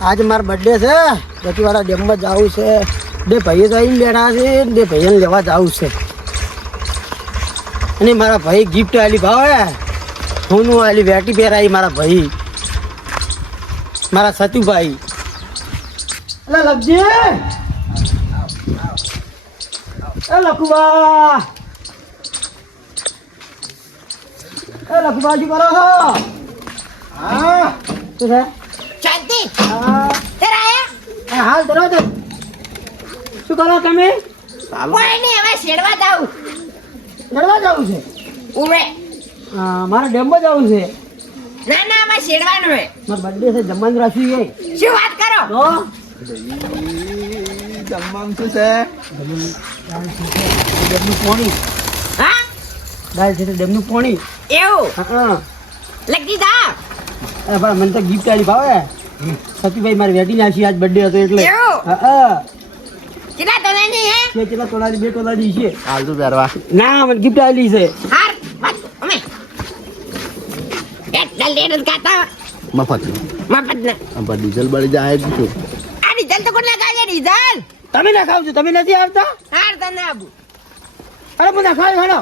आज मार बर्थडे છે ગતિવાળા ડેમમાં જવું છે બે ભાઈઓ તો આવીને બેઠા છે બે ભાઈઓને લેવા જવું છે અને મારા ભાઈ ગિફ્ટ આલી ભાવે સોનું આલી વેટી પહેરાઈ મારા ભાઈ મારા સતુભાઈ અલે લખજે એ લખુબા શું કરો છો હા શું છે શાંતિ હા તેરા આયા હાલ ધરો તો શું કરો તમે કોઈ નહીં હવે શેડવા જાઉં લડવા જવું છે ઉવે મારે ડેમમાં જવું છે ના ના હવે શેડવાનું હે મારો બર્થડે છે જમવાનું રાખ્યું છે શું વાત કરો તો જમવાનું શું છે ડેમનું પાણી હા દાલ છે ડેમનું પાણી એવું હા લગી જા અરે ભાઈ મને તો ગિફ્ટ આલી ભાવે સતીભાઈ મારી વેટી નાખી આજ બર્થડે હતો એટલે એવું? હા કેટલા તોલાની હે છે કેટલા તોલાની બે તોલાની છે હાલ તું પહેરવા ના મને ગિફ્ટ આલી છે હાર બસ અમે એટલા લેટ ગાતા મફત મફત ના પણ ડીઝલ બળી જાય જ છું આ ડીઝલ તો કોણ લગાવે ડીઝલ તમે ના ખાવ છો તમે નથી આવતા હાર તને આબુ અરે મને ખાયું હાલો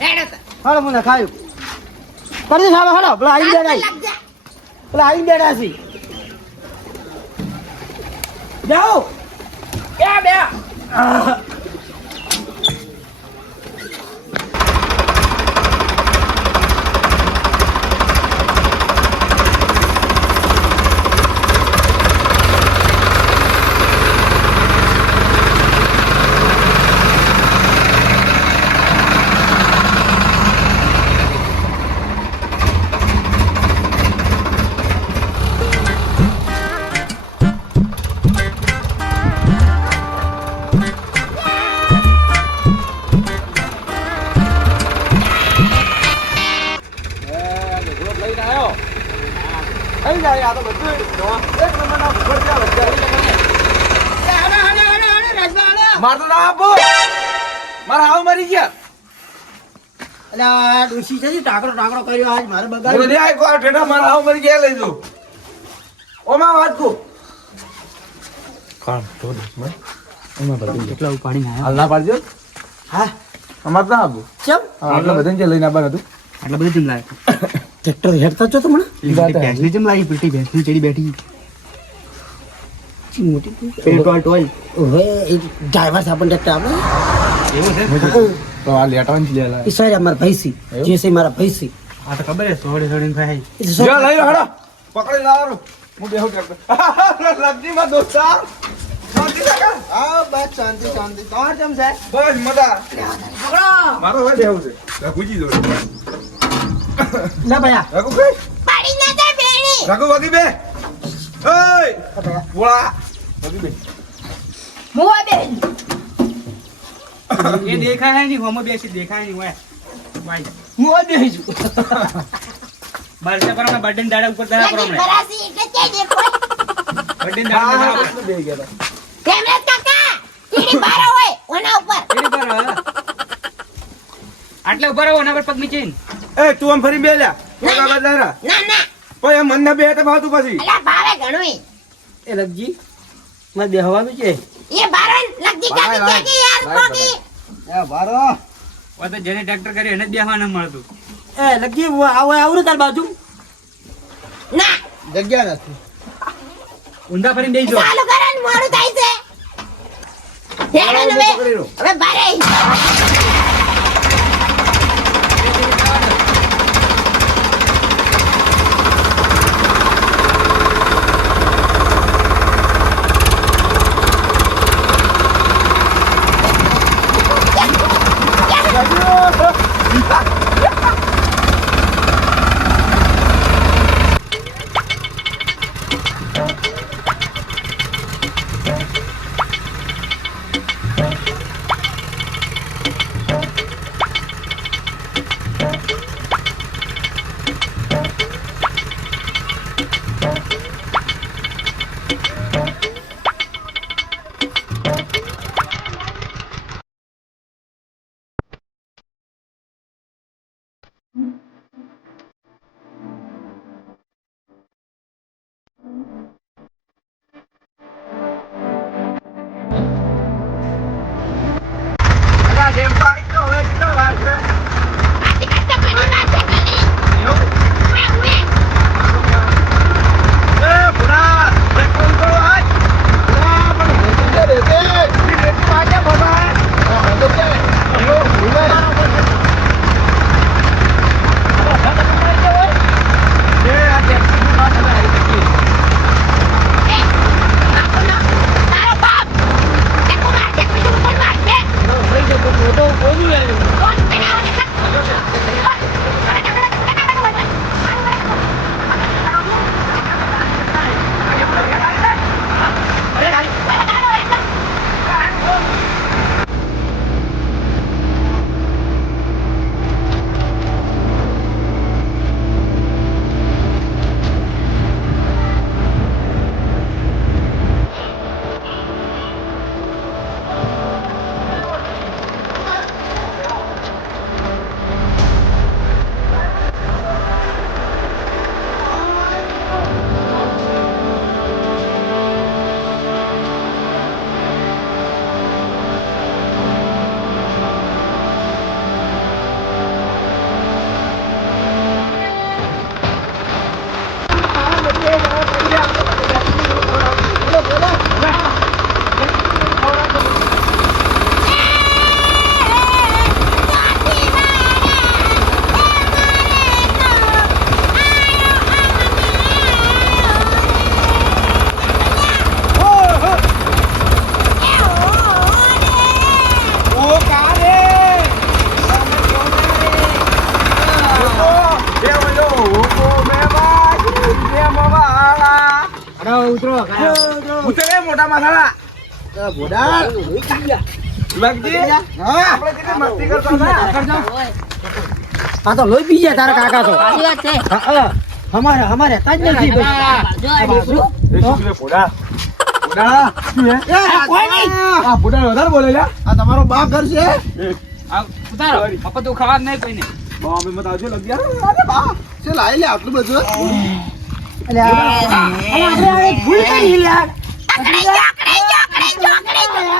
હેડો તો હાલો મને ખાયું કરી દે હાલો હાલો પેલા આઈ બેઠા લગ જા પેલા આઈ બેઠા છે જાઓ બે બે આવી જાય આ તો બધું એક નંબરના ભૂગોળ છે માર તો ના આપો મારા હાવ મરી ગયા એટલે આ ડોશી છે ને ટાકરો ટાકરો કર્યો આજ મારે બોલે બગાડ્યું આ કો ઠેઠા મારા હાવ મરી ગયા લઈ દઉં ઓમાં વાત કો કોણ તો દે ઓમાં બધી કેટલા ઉપાડી ના હાલ ના પાડજો હા અમાર ના આપો ચમ આટલા બધાને જે લઈને આવવાનું હતું આટલા બધા જમ લાગે ટ્રેક્ટર હેડતા છો તમને ભેંસની જમ લાગી પીટી ભેંસની ચડી બેઠી મોટી પેટ્રોલ ટોલ ઓહે એ ડ્રાઈવર સાબન ટ્રેક્ટર આપણે એવું છે તો આ લેટવાનું જ લેલા એ સાહેબ અમારા ભાઈસી જે છે મારા ભાઈસી આ તો ખબર હે સોડે સોડીને ખાય એ તો જો લઈ હડો પકડી લાવો હું બેહો ટ્રેક્ટર લગજી માં દોસ્તા શાંતિ કાકા હા બસ શાંતિ શાંતિ કોણ કેમ છે બસ મજા મારો હવે બેહો છે રઘુજી જોડે ના ભયા રઘુ કઈ પાડી ના દે બેણી રઘુ વગી બે ઓય બોલા વગી બે મુવા બે એ દેખાય હે ની હોમો બેસી દેખાય ની ઓય ભાઈ હું આ બેહી છું બરસે પર અમે બર્થડે દાડા ઉપર દરા પર લગી અમે ફરાસી એટલે તે દેખો બર્થડે દાડા પર બે ગયા કેમરેજ કાકા ઈડી બારો હોય ઓના ઉપર એની પર આટલે ઉપર આવો ના પર પગ નીચે એ તું આમ ફરી બે લ્યા તું કાકા દારા ના ના કોઈ એમ મન ના બે તો ભાવતું પછી અલા ભાવે ઘણું એ લગજી મારે બેહવાનું છે એ બારો લગી ભાઈ, કાકી કે યાર ભાઈ, કોકી એ બારો ઓ તો જેને ટ્રેક્ટર કર્યું એને જ બેહવા ન મળતું એ લગજી આવો આવરું તાર બાજુ ના જગ્યા નથી ઊંધા ફરીને બેસી જો ચાલુ કરે ને મોડું થાય છે હેડો ને પકડી લો. હવે બારે અરે ઉતરો ઉતરે મોટા માથાળા. ભોડા લગજી હા આપણે કેટલી મસ્તી કરતા હતા કરજો. આ તો લોહી પી ગયા તારા કાકા તો સાચી વાત છે અમારે હતા જ નથી ભાઈ. જો આ દીકરો. એ શું છે ભોડા? ભોડા શું હે? કોઈ નહીં. આ ભોડા વધારે બોલે લ્યા. આ તમારો બા ઘર છે ઉતારો પપ્પા તું ખાવા જ નહીં કોઈ ને બાપ રે મત આવજો લગજી. અરે બા છે લાઈ લે આટલું બધું. અરે આપણે ભૂલ કરી લ્યા. અકડાઈ ગયો, અકડાઈ ગયો, અકડાઈ ગયો, અકડાઈ ગયો.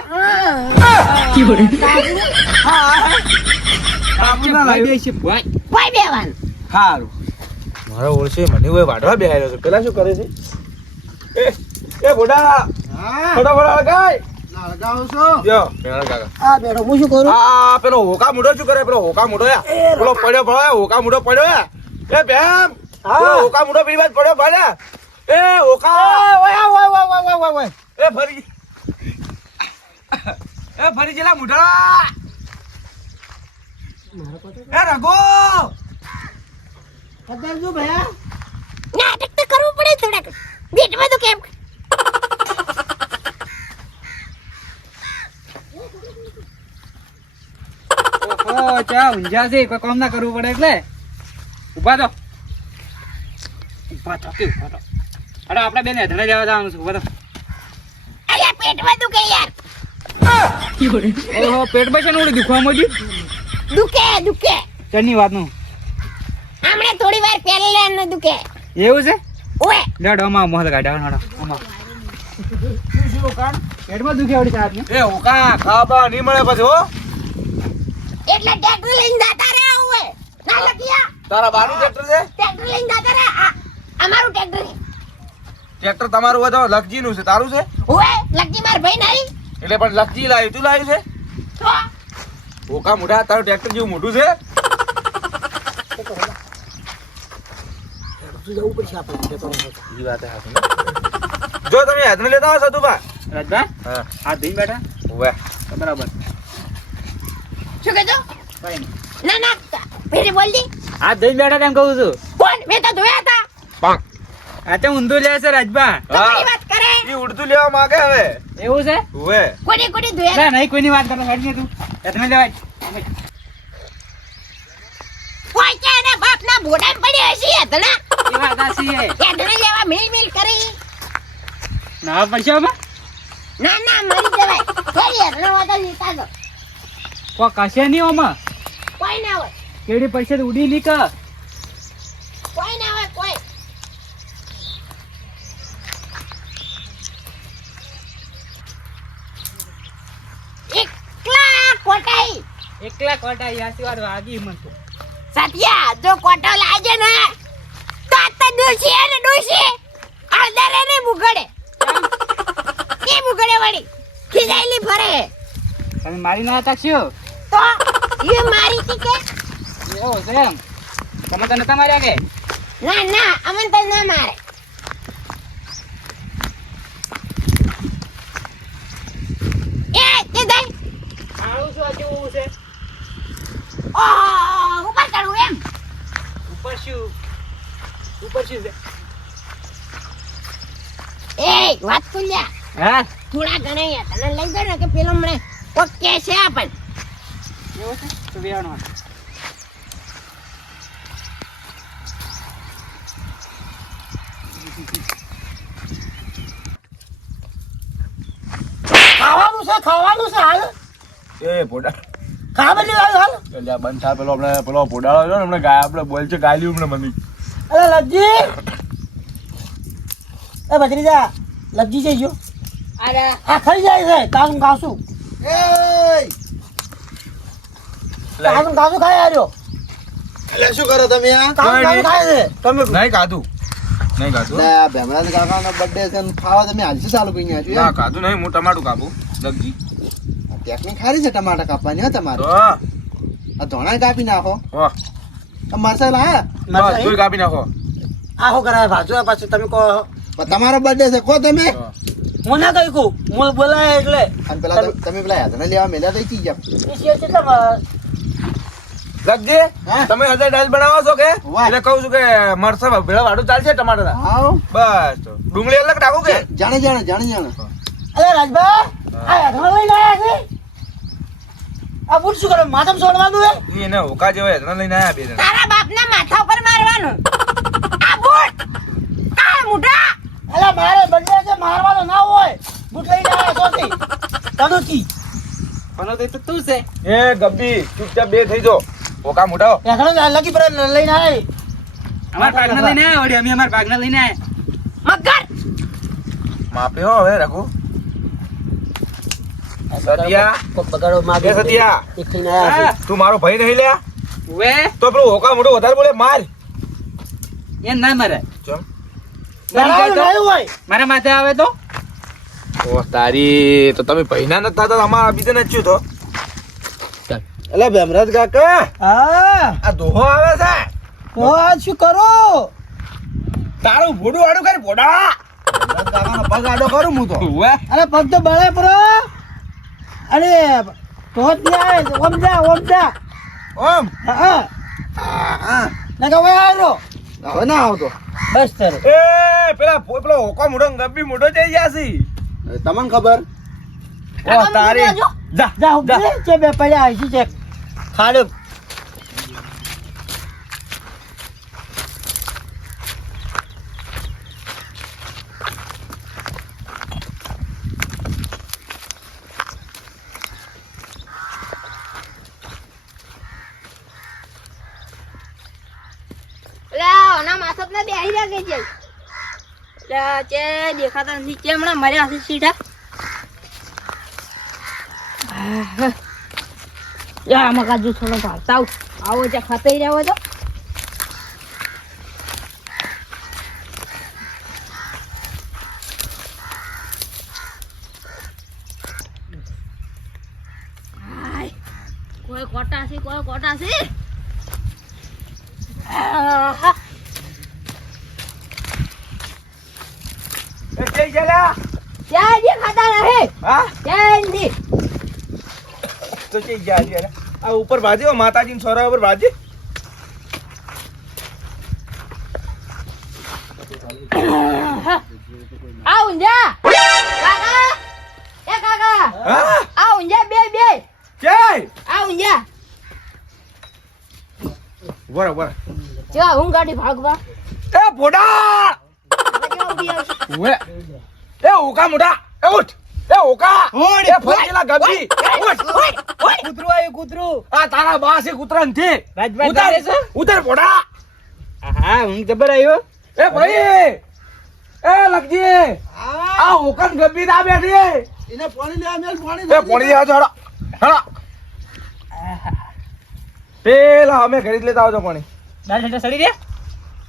કોઈ બેવાનું. હારું મારો ઓળશે મને ઓય વાડવા બેહાયો છે. પેલા શું કરે છે? એ ભોડા ફટાફટ લગાય. લગાવું છું. યો પેલા કાકા. આ બેઠો હું શું કરું આ પેલો હોકા મુડો શું કરે? પેલો હોકા મુડો યા પેલો પડ્યો પડ્યો હોકા મુડો પડ્યો યા. એ બેમ પેલો હોકા મુડો પેલી વાત પડ્યો ભાલે. એ હોકા ઓય એ ફરી જેલા મુઢડા. એ રઘુ પધારજો ભયા. નાટક તો કરવું પડે થોડાક. બેટમાં તો કેમ? ઓહો ચા ઊંઝા છે કોઈ કામ ના કરવું પડે એટલે ઉભા તો અરે આપણે બેન ધડે જવા જવાનું છે ઉભા તો અલ્યા પેટમાં દુખે યાર. ઓહો પેટમાં છે ને ઓલી દુખવા માંડ્યું દુખે દુખે. ચની વાતનું હમણાં થોડી વાર પહેલા ન દુખે. એવું છે ઓય લેડો અમાર મોહલ ગાડા હડો અમાર પેટમાં દુખે આવડી સાહેબ ને એ હોકા ખાવા નહીં મળે પછી હો. એટલે ટ્રેક્ટર લઈને જાતા રહે ઓય. ના લગિયા. તારા બાનું ટ્રેક્ટર છે? ટ્રેક્ટર લઈને જાતા રહે. અમારું ટ્રેક્ટર છે. ટ્રેક્ટર તમારું હોય તો લખજી નું છે તારું છે? ઓય લગજી માર ભાઈ નહીં. એટલે પણ લખજી લાવ્યું તું લાવ્યું છે? તો હોકા મોટા તારું ટ્રેક્ટર જેવું મોટું છે? જવું પડશે આપણે. ઈ વાત હે. જો તમે હાથને લેતા હો સતુભા. રાજભા હા હાથ ધોઈને બેઠા ઓવે બરાબર શું કહેજો? કઈ નહીં ના ના ફેરી બોલ દી. હાથ ધોઈને બેઠા તેમ કહું છું કોણ? મેં તો ધોયા હતા. આ તો ઊંધું લે છે રાજભા તમારી વાત કરે. ઈ ઉડતું લેવા માંગે હવે. એવું છે ઓવે કોને કોને ધોયા? ના નહીં કોઈની વાત કરતો હેડ ને તું એટલે લેવાય કોઈ કે એના બાપના બોડામ પડી હશે એધણા. એ વાત આસી હે એધણા લેવા મિલ મિલ કરી. ના પડશે આમાં ના ના મરી જવાય. ફેરી એધણા વાળા લીધા તો. કોઈ કશે નહીં આમાં કોઈ ના હોય. કેડી પૈસા તો ઉડી નહીં કર કોઈ ના હોય કોઈ. એકલા કોટાઈ. એકલા કોટા યાસી વાર વાગી મન તો સત્યા જો કોટો લાગે ને તો આ તો ડોસી ને ડોસી અડધરે ને મુગડે. કે મુગડે વળી ખીજાયેલી ફરે. તમે મારી ના હતા શું તો એ મારી તી કે એવું છે એમ તમે તને તમાર્યા કે ના ના અમન તો ના મારે. એ તે દઈ આવું શું આવું છે ઓ ઉપર ચડવું એમ. ઉપર શું છે એ વાત તો લ્યા હા થોડા ઘણા તને લઈ ગયો ને કે પેલો મને ઓકે છે આપણ. એવું છે તો વિયાણો ખાવાનું છે હાલ. એ ભોડા ખાવા બદલી લાવ્યો હાલ. એટલે આ બંધ થાય પેલો આપણે પેલો ભોડાળો છે ને હમણાં ગાય આપણે બોલ છે ગાયલી હમણાં મને. અરે લગજી એ ભત્રીજા લગજી છે જો અરે આ ખાઈ જાય છે તારું ખાશું તારું ખાશું ખાઈ આવ્યો એટલે શું કરો તમે આ તારું ખાઈ ખાય છે તમે નહીં ખાધું ભેમરાજ કાકાનો બર્થડે છે ને ખાવા તમે હાલથી ચાલુ કરી ના નાખ્યું ખાધું નહીં હું ટમાટું કાપું લગજી ટેકનિક ખારી છે ટમાટા કાપવાની હા તમારે તો આ ધોણા કાપી નાખો વાહ મરસા લાયા બસ જોઈ કાપી નાખો આખો કરાય ભાજુ પાછું તમે કહો પણ તમારો બર્થડે છે કો તમે હું ના કહી કહું હું બોલાય એટલે અને પેલા તમે પેલા હાથને લેવા મેલ્યા તો ચીજ એ શેર કેટલા લગજી હા? તમે હજાર દાળ બનાવો છો કે વાહ. એટલે કહું છું કે મરસા ભેળા વાળું ચાલશે ટમાટર આવો બસ તો ડુંગળી અલગ નાખું કે જાણે જાણે જાણે જાણે અરે રાજભા આ હેઠળ લઈને આવ્યા છે આ બુટ શું કરે માથામાં છોડવાનું હે એને હોકા જેવા હેદરા લઈને આયા બે જણા તારા બાપના માથા ઉપર મારવાનું આ બૂટ આ મુઢા અલા મારે બંને છે મારવાનો ના હોય બુટ લઈને આવ્યા સોથી તનોતી પણ તો તું છે એ ગબ્બી ચૂપચાપ બે થઈ જો હોકા મોટા હેઠળ લગી પર લઈને આવી અમાર ભાગના લઈને આયા વળી અમે અમાર ભાગના લઈને આયા મગર માપે હો હવે રઘુ સતિયા કોક બગાડો માગે એ સતિયા એક થઈને આવ્યા છે તું મારો ભાઈ નહીં લ્યા વે તો પેલું હોકા મોટો વધારે બોલે માર એ ના મરે ચમ લડાયું નહીં હોય મારા માથે આવે તો ઓ તારી તો તમે પૈના નતા તો અમારા બીજે ન થયું તો એટલે ભેમરાજ કાકા હા આ દોહો આવે છે તો આ શું કરો તારું ભોડું આડું કરી ભોડા કાકાનો પગ આડો કરું હું તો અરે પગ તો બળે પરો અરે તો જ નહીં આવે ઓમ જા ઓમ હા ના કે હવે આવ્યો હવે ના આવતો બસ તારે એ પેલો હોકો મોટો ગબ્બી મોટો જઈ જાસી તમને ખબર ઓ તારી જા જા હું છે બે પડ્યા આવી છે ખાડો ઓના માથા પર બેહી રહ્યા કે છે ચે દેખાતા નથી કે હમણાં મર્યા હશે સીધા યા મકાજુ થોડો ભાવતા આવો છે ખાતે રહ્યો તો કોઈ કોટા છે એ જઈ ગયેલા ત્યાં જે ખાતા રહે હા ત્યાં જી તો જઈ ગયા છે આ ઉપર ભાજી માતાજીની સોરા ઉપર ભાજી આ ઊંઝા કાકા એ કાકા હા આ ઊંઝા બે જય આ ઊંઝા બરાબર ચા હું ગાડી ભાગવા એ ભોડા ઉવે એ હોકા મોટા એ ઉઠ એ હોકા એ ફરેલા ગબ્બી ઉઠ કૂતરું આવ્યું કૂતરું આ તારા બા છે કૂતરા નથી રાજભાઈ ઉતર છે ઉતર ભોડા હા હું જબર આવ્યો એ ભાઈ એ લગજી આ હોકન ગબ્બી ના બેઠી એને પાણી લે મેલ પાણી એ પોણી આવજો હડા હડા પેલા અમે ઘરે જ લેતા આવજો પાણી દાળ ઠંડા સડી રહ્યા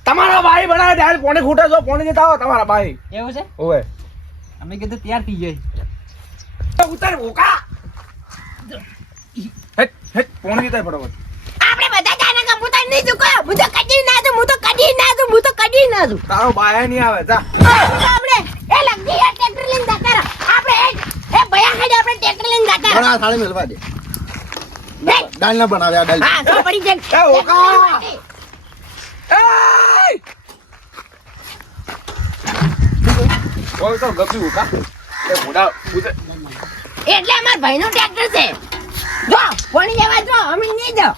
તમારા ભાઈ બનાવે ત્યારે પોણી ખૂટે છો પોણી લેતા આવો તમારા ભાઈ એવું છે ઓવે અમે કીધું તૈયાર થઈ જાય ઉતર હોકા હેટ હેટ પોણી લેતા ફટાફટ આપણે બધા જાણે કે હું તો નહીં ચૂક્યો હું તો કદી ના દઉં તારો બાય નહીં આવે જા આપણે એ લગી આ ટ્રેક્ટર લઈને જતા રહો. આપણે એ ભયા ખાલી આપણે ટ્રેક્ટર લઈને જતા રહો. ઘણા થાળી મેલવા દે દાળ ના બનાવ્યા દાળ હા તો પડી જાય એ ઓકા ઓય તો ગબ્બી હોકા એ મોડા ઉતર એટલે અમાર ભાઈનું ટ્રેક્ટર છે જો કોણી લેવા જો અમે નહીં જાઓ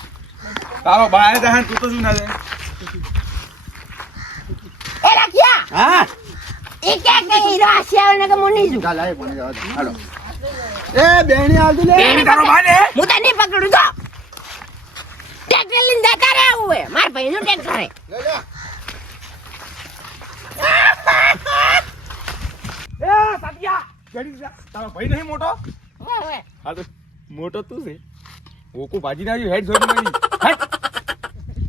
તારો બાય દહન તું તો શું ના દે એ રાખ્યા હા એ ક્યાં કઈ હીરો આશિયા ને કે મુની છું ચાલ આય પાણી જવા દે હાલો એ બેણી આવજો લે તારો બાય ને હું તને નહીં પકડું તો ટ્રેક્ટર લઈને જતા રહે હું માર ભાઈનું ટ્રેક્ટર છે લે લે એ સાતિયા જડી જા તારો ભાઈ નહીં મોટો ઓય હા તો મોટો તું છે ઓકો ભાજી ના હેડ જોડી મારી હેડ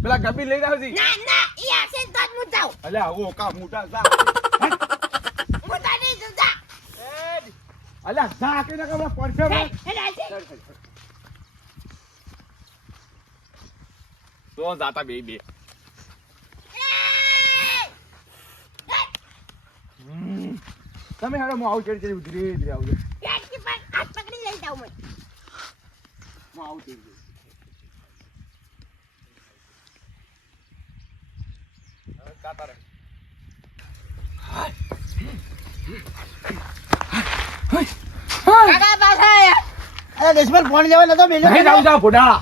પેલા ગબ્બી લઈને આવજી ના ના ઈ આશે તો જ હું જાઉં અલે આવો ઓકા મોટા જા હું તને નહીં જા અલે જા કે ના કમલા પડશે હે રાજી તો જાતા બે બે તમે હાડો હું આવું ચડી ધીરે ધીરે આવજો ટ્રેક્ટર પર હાથ પકડી લઈ જાઉં હું આવું ચડી કાકા પાછા આયા. અરે દેશમાં ફોન લેવા નતો મેલ્યો નહીં જાઉં જાઉં ભોડા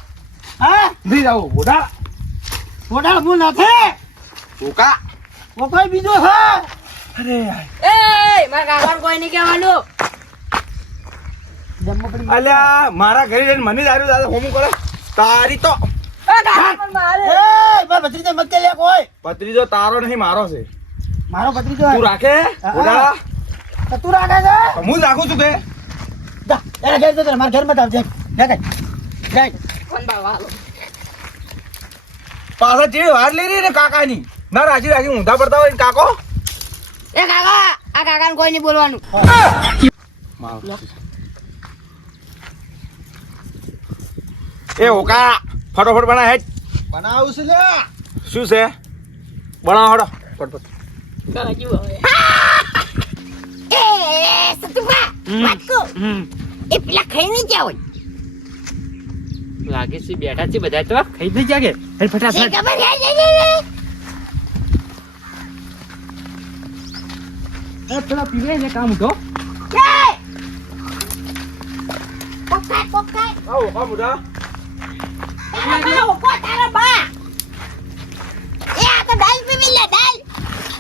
હા નહીં જાઉં ભોડા મોટા હું નથી ભૂકા ઓ કોઈ બીજો છે અરે યાર એ મારા કાકાને કોઈ નહીં કહેવાનું. જમવા પડી અલ્યા મારા ઘરે જઈને મને દારૂ દાદા હોમું કરે તારી તો એ કાકા પણ મારે. એ મારા ભત્રીજો મત કે લે કોઈ ભત્રીજો તારો નહીં મારો છે મારો ભત્રીજો તું રાખે ભોડા તો તું રાખે છે તો હું જ રાખું છું કે જા એના ઘેર જતો રહે, મારા ઘરમાં જ આવજે જા કઈ જા પણ બાવા હાલો. પાછા જે વાર લઈ રહી ને કાકાની ના રાજી રાજી ઊંધા પડતા હોય ને કાકો એ કાકા આ કાકાને કોઈ નહીં બોલવાનું. એ ઓકા ફટોફટ બના હેડ બનાવું છે લે શું છે બનાવો હડો ફટફટ એ સતુભા વાટકો એ પેલા ખાઈ નહીં ગયા હોય. લાગે છે બેઠા છે બધા તો ખાઈ નહીં જાગે હેડ એ ફટાફટ ખબર છે થોડા પીવે ને કામ તો પોકાય પોકાય આવો કા મુડા તારો બા એ આ તો દાલ પીવી લે દાલ.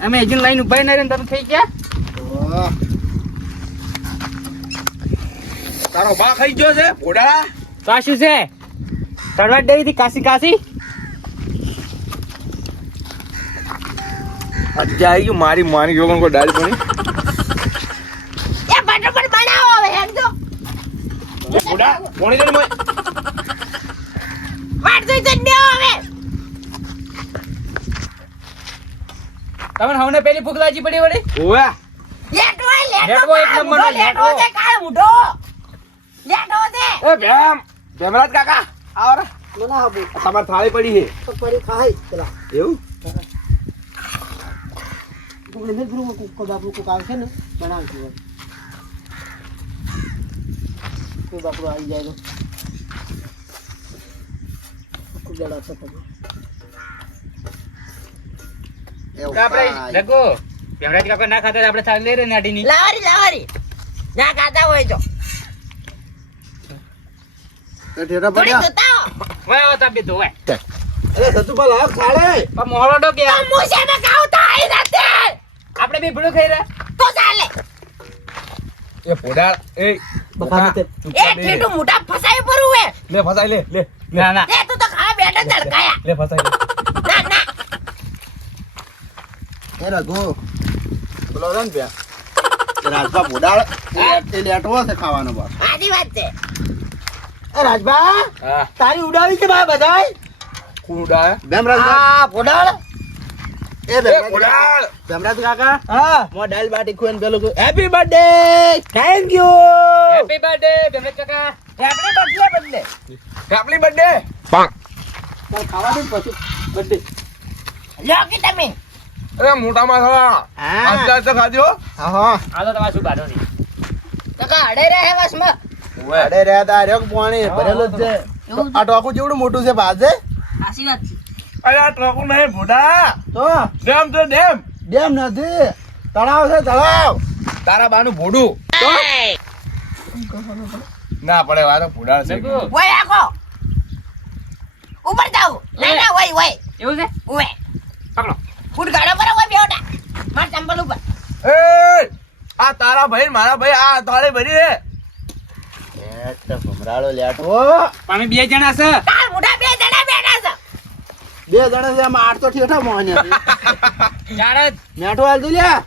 અમે એજન લાઈન ઉભા ના રે તમે થઈ ગયા તારો બા ખાઈ ગયો છે ભોડા તો આ શું છે તળવા દેવી હતી કાશી કાશી અત્યારે આવી ગયું મારી માની જોગણ કોઈ ડાળ બની એ ફટાફટ બનાવો હવે હેડ તો ભોડા કોણી જણ મોય વાટ જોઈ જઈ દેવો હવે. તમને હવને પેલી ભૂખ લાગી પડી વળી ઓવે લેટો લેટવો એક નંબરનો લેટો લેટવો. છે કાળ મુઢો લેટો છે. એ ભેમરાજ કાકા આવો રે મને આપો તમાર થાળી પડી છે તો પડી ખાય પેલા એવું તું એને ગુરુ કો બાપુ કો આવશે ને બનાવજો કોઈ બાપુ આવી જાય તો ખૂબ જડા છે તો આપણે લગો પેમરાજ કાકો ના ખાતા આપણે થાળી લઈ રે નાટીની લાવારી ના ખાતા હોય તો ઠેરા થોડી પડ્યા જોતા વાય આવો તાબે ધોવાય અરે સતુભા લાવ ખાડે પણ મોહળો ડો કે તો મુસે ને ખાવ તો આઈ નથી આપણે બે ભીડો ખાઈ રહ્યા તો ચાલે. એ ભોડા એ બકા તે એ ઠેઠું મોટા ફસાઈ પડું હે લે ફસાઈ લે લે ના ના એ તું તો ખાવા બેઠા ધડકાયા લે ફસાઈ લે ના ના એ રઘુ બોલો ને પ્યા રાજભા બોડાળ એ લેટવો છે ખાવાનો બસ આજી વાત છે. એ રાજબા હા તારી ઉડાવી છે ભાઈ બધાય કુડા બેમરાજ આ પોડાળ એ એ ભોડા બેમરાજ કાકા હા મો દાલ બાટી ખોઈને પેલું happy birthday thank you happy birthday Pemraj કાકા happy birthday birthday happy birthday તાર ખાવા દે ને પછી બર્થડે લ્યો કે તમે અરે મોટા માથા હા. આસ્તે આસ્તે ખાજો હા હા આ તો તમારે શું બાધો નહીં તો કા અડે રહે વસમાં ઓવે અડે રહ્યા તા રેક પાણી ભરેલું જ છે આ ટોકું જેવડું મોટું છે બાજે સાચી વાત છે. અરે આ ટ્રકું નહીં ભોડા તો ડેમ તો ડેમ ડેમ નથી તળાવ છે તળાવ તારા બાનું ભોડું ના પડે વાતો ભોડા છે લગો ઓય આકો ઉપર જાવ ના ના ઓય એવું છે ઓય પકડો ફૂટ ગાડો પર ઓય બેવડા માર ચંપલ ઉપર એ આ તારા ભાઈ ને મારા ભાઈ આ તાળી ભરી હે એ તો ભમરાળો લેટવો અમે બે જણા છે તાર મોઢા બે જણા બેઠા છે. બે જણા છે આમાં 8 તો ઠેઠા મોહને ચાર જ મેઠો હાલ તું લ્યા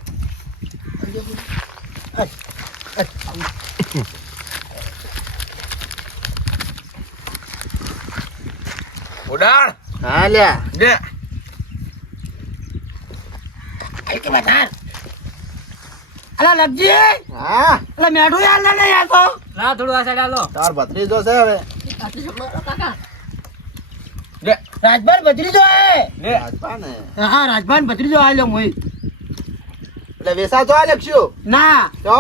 ભોડા હા લ્યા દે હલકી બતાર અલા લગજી હા અલા મેઠું યાર ને યાર તો ના થોડું આ સાઈડ આલો તાર ભત્રીજો છે હવે દે રાજભાન ભત્રીજો હે લે રાજપા ને હા રાજભાન ભત્રીજો આલ્યો મોઈ એટલે વેસા તો આ લખ્યું ના તો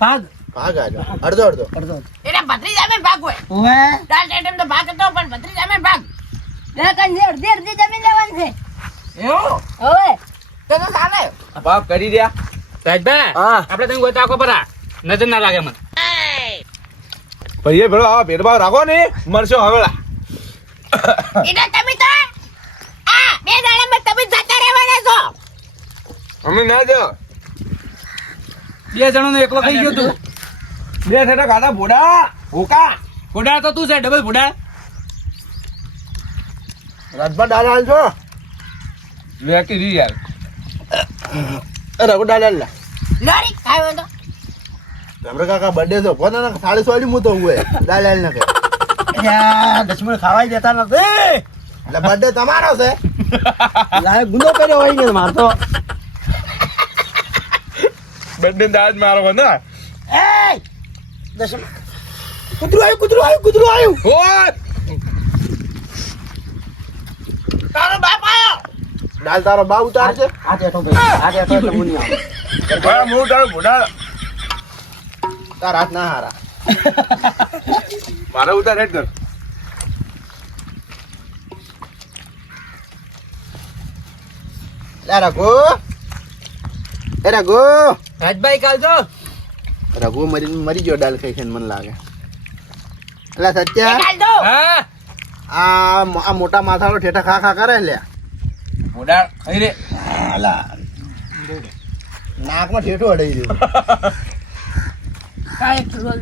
ભાગ ભાગ આજો અડધો અડધો અડધો એને ભત્રીજા મે ભાગ હોય ઓવે દાલ ટેટમ તો ભાગ હતો પણ ભત્રીજા મે ભાગ લેકન જે અડધી જમીન લેવાની છે એવું હવે તો ચાલે ભાગ કરી દે રાજભાઈ હા. આપણે તમે ગોતા આખો પરા નજર ના લાગે મને ભાઈએ ભેળો આવા ભેદભાવ રાખો ને મળશો હવેળા એટલે તમે તો આ 2 દાડામાં તમે જતા રહેવાના છો. અમે ના જો 2 જણો એકલો ખાઈ ગયો તું 2 ઠેટા ગાડા ભોડા ભૂકા ફોડા તો તું છે ડબલ ફોડા રાજભા દાડા હાલજો લેકી રી યાર રઘુ દાડા લે લોરી આવ્યો તો ગમરે કાકા બર્થડે છે ફોન ના સાડી સોડી હું તો હુએ દાડા ને કે યાર દશમન ખાવાય દેતા નથી એટલે બર્થડે તમારો છે લાય ગુનો કર્યો હોય ને મારતો બંને દાજ મારો ને એ દશમન કૂતરું આવ્યું ઓય તારો બાપ આવ્યો. દાલ તારો બા ઉતાર છે આ બેઠો ભાઈ આ બેઠો એટલે હું નહીં આવું. ભાઈ હું તારો ભોડા તાર હાથ ના હારા મારે ઉતાર હેડ કર લે રઘુ એ રઘુ રાજભાઈ કાલ જો રઘુ મરી ગયો દાલ ખાઈ ખાઈને મને લાગે એટલે સત્યા ચાલ દો. હા આ મોટા માથાળો ઠેઠા ખા ખા કરે લે ભોડા ખાઈ રે અલા નાકમાં ઠેઠું અડાઈ ગયું કાંઈ ખરું.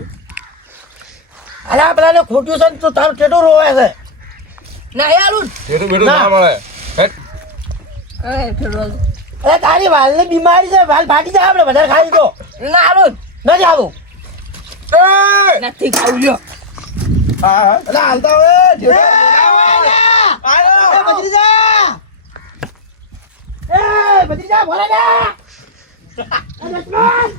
અલા પેલા ખોટ્યું છે ને તો તારું કેટલું રોવે છે ના આલું બેઠું બેઠું ના મળે હેડ કાંઈ ખરું. અરે તારી વાલની બીમારી છે વાલ ફાટી જાય આપણે વધારે ખાઈ તો ના આલું નથી આવું નથી ખાવું લ્યો. હા અલા હાલતા હવે એ ભત્રીજા! એ ભત્રીજા, ભોળા જા! એ દશમન!